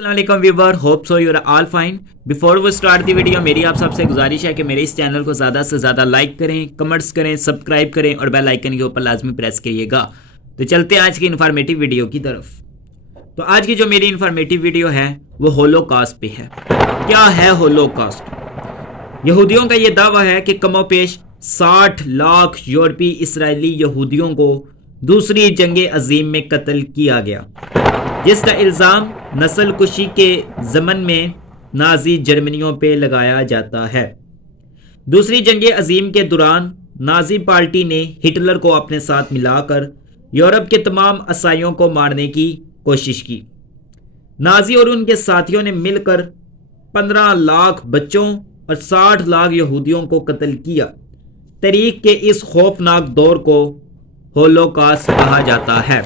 अस्सलाम वालेकुम viewer, hope so you are all fine. Before वो स्टार्ट दी वीडियो, मेरी आप सबसे गुजारिश है कि मेरे इस चैनल को ज़्यादा से ज़्यादा लाइक करें, कमेंट्स करें, सब्सक्राइब करें और बेल आइकन के ऊपर लाजमी प्रेस करिएगा। तो चलते हैं आज की इन्फॉर्मेटिव वीडियो की तरफ। तो आज की जो मेरी इन्फॉर्मेटिव वीडियो है वो होलोकॉस्ट पे है। क्या है होलोकॉस्ट? यहूदियों का ये दावा है कि कमोपेश 60 लाख यूरोपीय इसराइली यहूदियों को दूसरी जंग अजीम में कत्ल किया गया, जिसका इल्ज़ाम नस्ल कुशी के ज़मन में नाजी जर्मनियों पे लगाया जाता है। दूसरी जंग अजीम के दौरान नाजी पार्टी ने हिटलर को अपने साथ मिलाकर यूरोप के तमाम ईसाइयों को मारने की कोशिश की। नाजी और उनके साथियों ने मिलकर 15 लाख बच्चों और 60 लाख यहूदियों को कत्ल किया। तारीख के इस खौफनाक दौर को होलोकॉस्ट कहा जाता है।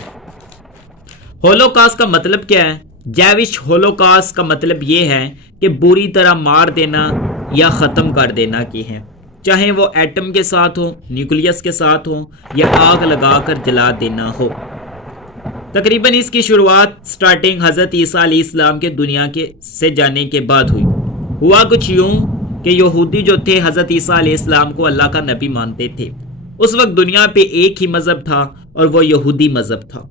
होलोकॉस्ट का मतलब क्या है? जैविश होलोकॉस्ट का मतलब ये है कि बुरी तरह मार देना या ख़त्म कर देना की है, चाहे वो एटम के साथ हो, न्यूक्लियस के साथ हो या आग लगाकर जला देना हो। तकरीबन इसकी शुरुआत स्टार्टिंग हज़रत ईसा अलैहिस्सलाम के दुनिया के से जाने के बाद हुई। हुआ कुछ यूं कि यहूदी जो थे हज़रत ईसा अलैहिस्सलाम को अल्लाह का नबी मानते थे। उस वक्त दुनिया पे एक ही मज़हब था और वो यहूदी मज़हब था।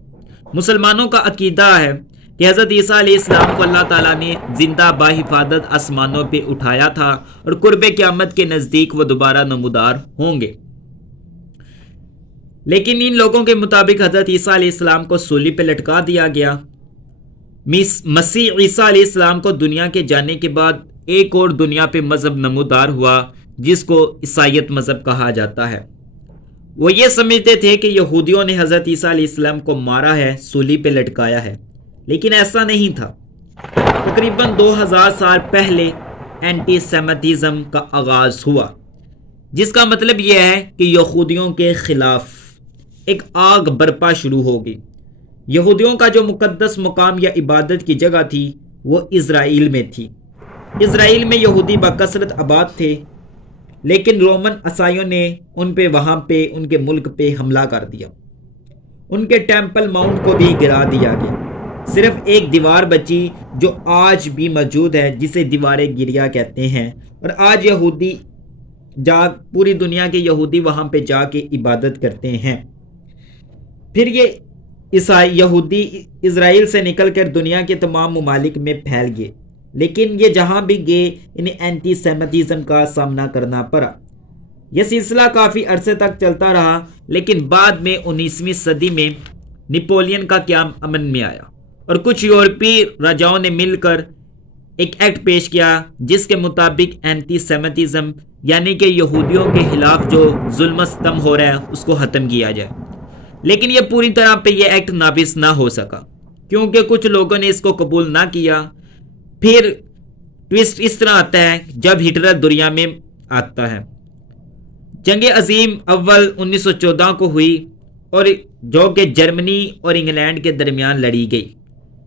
मुसलमानों का अकीदा है कि हज़रत ईसा अलैहिस्सलाम को अल्लाह ताला ने जिंदा बाहिफादत आसमानों पे उठाया था और कुर्बे क़यामत के नज़दीक वो दोबारा नमूदार होंगे। लेकिन इन लोगों के मुताबिक हज़रत ईसा अलैहिस्सलाम को सूली पे लटका दिया गया। मसीह ईसा अलैहिस्सलाम को दुनिया के जाने के बाद एक और दुनिया पे मज़हब नमूदार हुआ, जिसको ईसाईयत मज़हब कहा जाता है। वो ये समझते थे कि यहूदियों ने हज़रत ईसा अलैहिस्सलाम को मारा है, सूली पे लटकाया है, लेकिन ऐसा नहीं था। तकरीबन 2000 साल पहले एंटी सेमिटिज्म का आगाज़ हुआ, जिसका मतलब यह है कि यहूदियों के खिलाफ एक आग बरपा शुरू होगी। यहूदियों का जो मुकद्दस मुकाम या इबादत की जगह थी वो इज़राइल में थी। इज़राइल में यहूदी बकसरत आबाद थे, लेकिन रोमन ईसाइयों ने उन पे वहाँ पे उनके मुल्क पे हमला कर दिया। उनके टेम्पल माउंट को भी गिरा दिया गया। सिर्फ एक दीवार बची जो आज भी मौजूद है, जिसे दीवार गिरिया कहते हैं, और आज यहूदी पूरी दुनिया के यहूदी वहाँ पे जाके इबादत करते हैं। फिर ये ईसाई यहूदी इज़राइल से निकलकर दुनिया के तमाम ममालिक में फैल गए, लेकिन ये जहाँ भी गए इन्हें एंटी सेमिटिज्म का सामना करना पड़ा। यह सिलसिला काफ़ी अरसे तक चलता रहा, लेकिन बाद में 19वीं सदी में नेपोलियन का क़याम अमन में आया और कुछ यूरोपीय राजाओं ने मिलकर एक एक्ट पेश किया, जिसके मुताबिक एंटी सेमिटिज्म यानी कि यहूदियों के खिलाफ जो जुल्म सितम हो रहा है उसको ख़त्म किया जाए। लेकिन यह पूरी तरह पे यह एक्ट नाफिज ना हो सका, क्योंकि कुछ लोगों ने इसको कबूल ना किया। फिर ट्विस्ट इस तरह आता है जब हिटलर दुनिया में आता है। जंग अजीम अव्वल 1914 को हुई और जो कि जर्मनी और इंग्लैंड के दरमियान लड़ी गई,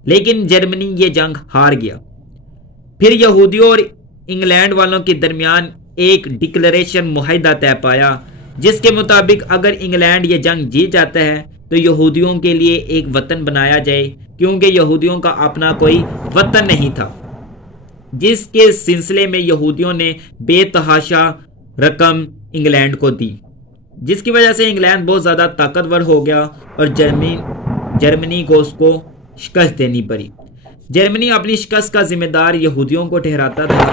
लेकिन जर्मनी ये जंग हार गया। फिर यहूदियों और इंग्लैंड वालों के दरमियान एक डिक्लेरेशन मुआहदा तय पाया, जिसके मुताबिक अगर इंग्लैंड ये जंग जीत जाता है तो यहूदियों के लिए एक वतन बनाया जाए, क्योंकि यहूदियों का अपना कोई वतन नहीं था। जिसके सिलसिले में यहूदियों ने बेतहाशा रकम इंग्लैंड को दी, जिसकी वजह से इंग्लैंड बहुत ज़्यादा ताकतवर हो गया और जर्मनी को उसको शिकस्त देनी पड़ी। जर्मनी अपनी शिकस्त का जिम्मेदार यहूदियों को ठहराता था,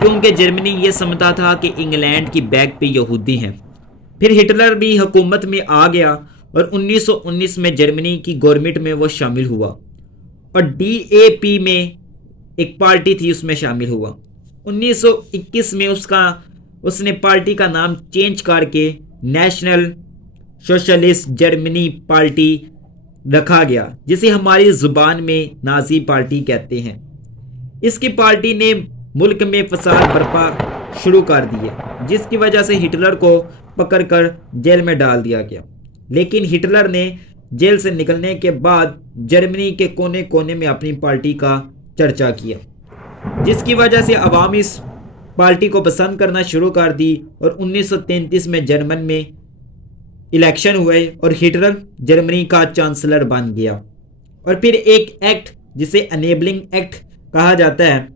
क्योंकि जर्मनी ये समझता था कि इंग्लैंड की बैक पे यहूदी हैं। फिर हिटलर भी हुकूमत में आ गया और 1919 में जर्मनी की गवर्नमेंट में वो शामिल हुआ और DAP में एक पार्टी थी उसमें शामिल हुआ। 1921 में उसने पार्टी का नाम चेंज करके नेशनल सोशलिस्ट जर्मनी पार्टी रखा गया, जिसे हमारी ज़ुबान में नाजी पार्टी कहते हैं। इसकी पार्टी ने मुल्क में फसाद बर्पा शुरू कर दिए, जिसकी वजह से हिटलर को पकड़कर जेल में डाल दिया गया। लेकिन हिटलर ने जेल से निकलने के बाद जर्मनी के कोने कोने में अपनी पार्टी का चर्चा किया, जिसकी वजह से अवाम इस पार्टी को पसंद करना शुरू कर दी और 1933 में जर्मन में इलेक्शन हुए और हिटलर जर्मनी का चांसलर बन गया। और फिर एक एक्ट जिसे अनेबलिंग एक्ट کہا جاتا ہے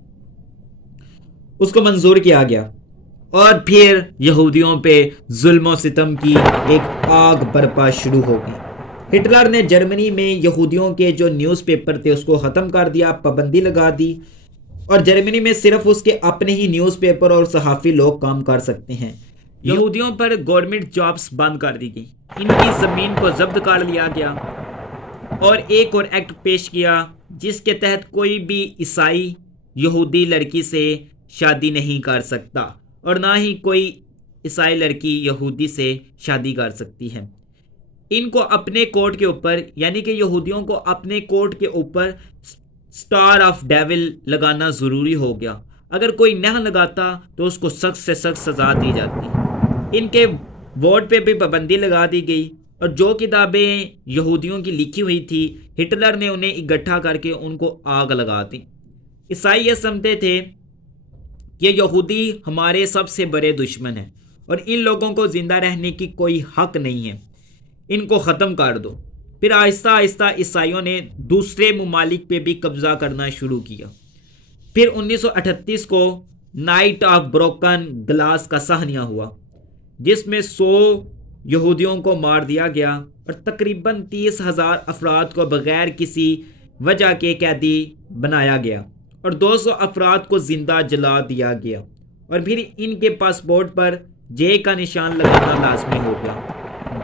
اس کو منظور کیا گیا، اور پھر یہودیوں پہ ظلم و ستم کی ایک آگ برپا شروع ہو گئی۔ ہٹلر نے جرمنی میں یہودیوں کے جو نیوز پیپر تھے اس کو ختم کر دیا، پابندی لگا دی، اور جرمنی میں صرف اس کے اپنے ہی نیوز پیپر اور صحافی لوگ کام کر سکتے ہیں۔ یہودیوں پر گورنمنٹ جابز بند کر دی گئی، ان کی زمین کو ضبط کر لیا گیا، اور ایک اور ایکٹ پیش کیا جس کے تحت کوئی بھی عیسائی یہودی لڑکی سے شادی نہیں کر سکتا، اور نہ ہی کوئی عیسائی لڑکی یہودی سے شادی کر سکتی ہے۔ ان کو اپنے کوٹ کے اوپر، یعنی کہ یہودیوں کو اپنے کوٹ کے اوپر سٹار آف ڈیول لگانا ضروری ہو گیا۔ اگر کوئی نہ لگاتا تو اس کو سخت سے سخت سزا دی جاتی۔ ان کے ووٹ پہ بھی پابندی لگا دی گئی، اور جو کتابیں یہودیوں کی لکھی ہوئی تھی ہٹلر نے انہیں اکٹھا کر کے ان کو آگ لگا دی۔ عیسائی یہ سمجھتے تھے کہ یہودی ہمارے سب سے بڑے دشمن ہیں، اور ان لوگوں کو زندہ رہنے کی کوئی حق نہیں ہے، ان کو ختم کر دو۔ پھر آہستہ آہستہ عیسائیوں نے دوسرے ممالک پہ بھی قبضہ کرنا شروع کیا۔ پھر 1938 کو نائٹ آف بروکن گلاس کا سہانیہ ہوا، جس میں 100 یہودیوں کو مار دیا گیا، اور تقریباً 30,000 افراد کو بغیر کسی وجہ کے قیدی بنایا گیا، اور 200 افراد کو زندہ جلا دیا گیا، اور پھر ان کے پاسپورٹ پر جے کا نشان لگانا لازمی ہو گیا،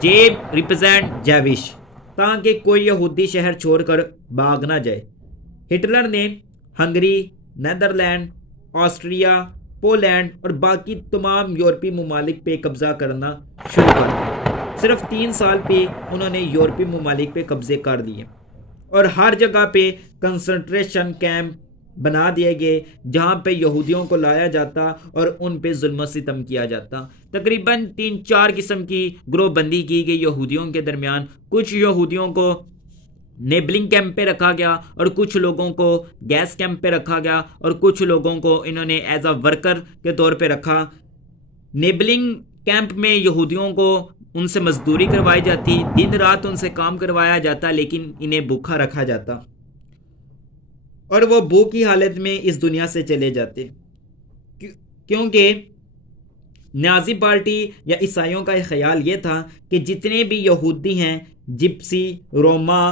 جے ریپرزینٹ جیوش، تاکہ کوئی یہودی شہر چھوڑ کر بھاگ نہ جائے۔ ہٹلر نے ہنگری، نیدرلینڈ، آسٹریا، پولینڈ اور باقی تمام یورپی ممالک پہ قبضہ کرنا شروع کر دیا۔ صرف 3 سال پہ انہوں نے یورپی ممالک پہ قبضے کر دیے، اور ہر جگہ پہ کنسنٹریشن کیمپ بنا دیے گئے جہاں پہ یہودیوں کو لایا جاتا اور ان پہ ظلم و ستم کیا جاتا۔ تقریباً 3-4 قسم کی گروہ بندی کی گئی یہودیوں کے درمیان۔ کچھ یہودیوں کو نیبلنگ کیمپ پہ رکھا گیا، اور کچھ لوگوں کو گیس کیمپ پہ رکھا گیا، اور کچھ لوگوں کو انہوں نے ایز اے ورکر کے طور پہ رکھا۔ نیبلنگ کیمپ میں یہودیوں کو ان سے مزدوری کروائی جاتی، دن رات ان سے کام کروایا جاتا، لیکن انہیں بھوکا رکھا جاتا، اور وہ بھوک کی حالت میں اس دنیا سے چلے جاتے، کیونکہ نازی پارٹی یا عیسائیوں کا خیال یہ تھا کہ جتنے بھی یہودی ہیں، جپسی، روما،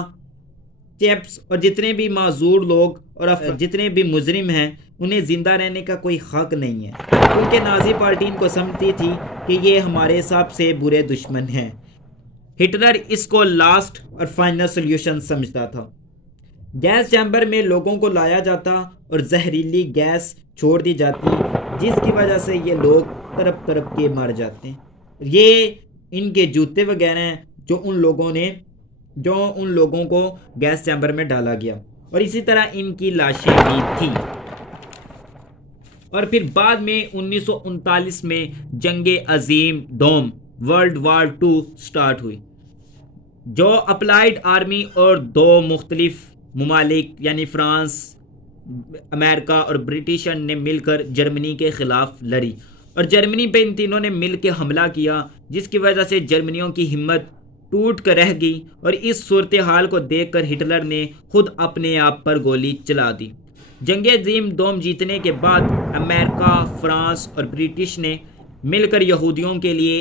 چیپس، اور جتنے بھی معذور لوگ اور جتنے بھی مجرم ہیں، انہیں زندہ رہنے کا کوئی حق نہیں ہے، کیونکہ نازی پارٹی ان کو سمجھتی تھی کہ یہ ہمارے سب سے برے دشمن ہیں۔ ہٹلر اس کو لاسٹ اور فائنل سلیوشن سمجھتا تھا۔ گیس چیمبر میں لوگوں کو لایا جاتا اور زہریلی گیس چھوڑ دی جاتی، جس کی وجہ سے یہ لوگ تڑپ تڑپ کے مر جاتے ہیں۔ یہ ان کے جوتے وغیرہ ہیں جو ان لوگوں کو گیس چیمبر میں ڈالا گیا، اور اسی طرح ان کی لاشیں بھی تھیں۔ اور پھر بعد میں 1939 میں جنگ عظیم دوم ورلڈ وار 2 سٹارٹ ہوئی، جو اپلائیڈ آرمی اور 2 مختلف ممالک یعنی فرانس، امریکہ اور برٹش نے مل کر جرمنی کے خلاف لڑی، اور جرمنی پہ ان تینوں نے مل کے حملہ کیا، جس کی وجہ سے جرمنیوں کی ہمت ٹوٹ کر رہ گئی، اور اس صورتحال کو دیکھ کر ہٹلر نے خود اپنے آپ پر گولی چلا دی۔ جنگ عظیم دوم جیتنے کے بعد امریکہ، فرانس اور برٹش نے مل کر یہودیوں کے لیے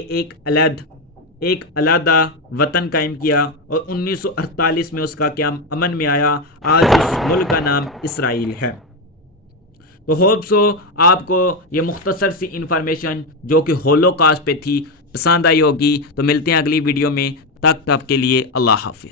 ایک علیحدہ وطن قائم کیا، اور 1948 میں اس کا قیام امن میں آیا۔ آج اس ملک کا نام اسرائیل ہے۔ تو ہوپ سو آپ کو یہ مختصر سی انفارمیشن جو کہ ہولوکاسٹ پہ تھی پسند آئی ہوگی۔ تو ملتے ہیں اگلی ویڈیو میں، تب کے لیے اللہ حافظ۔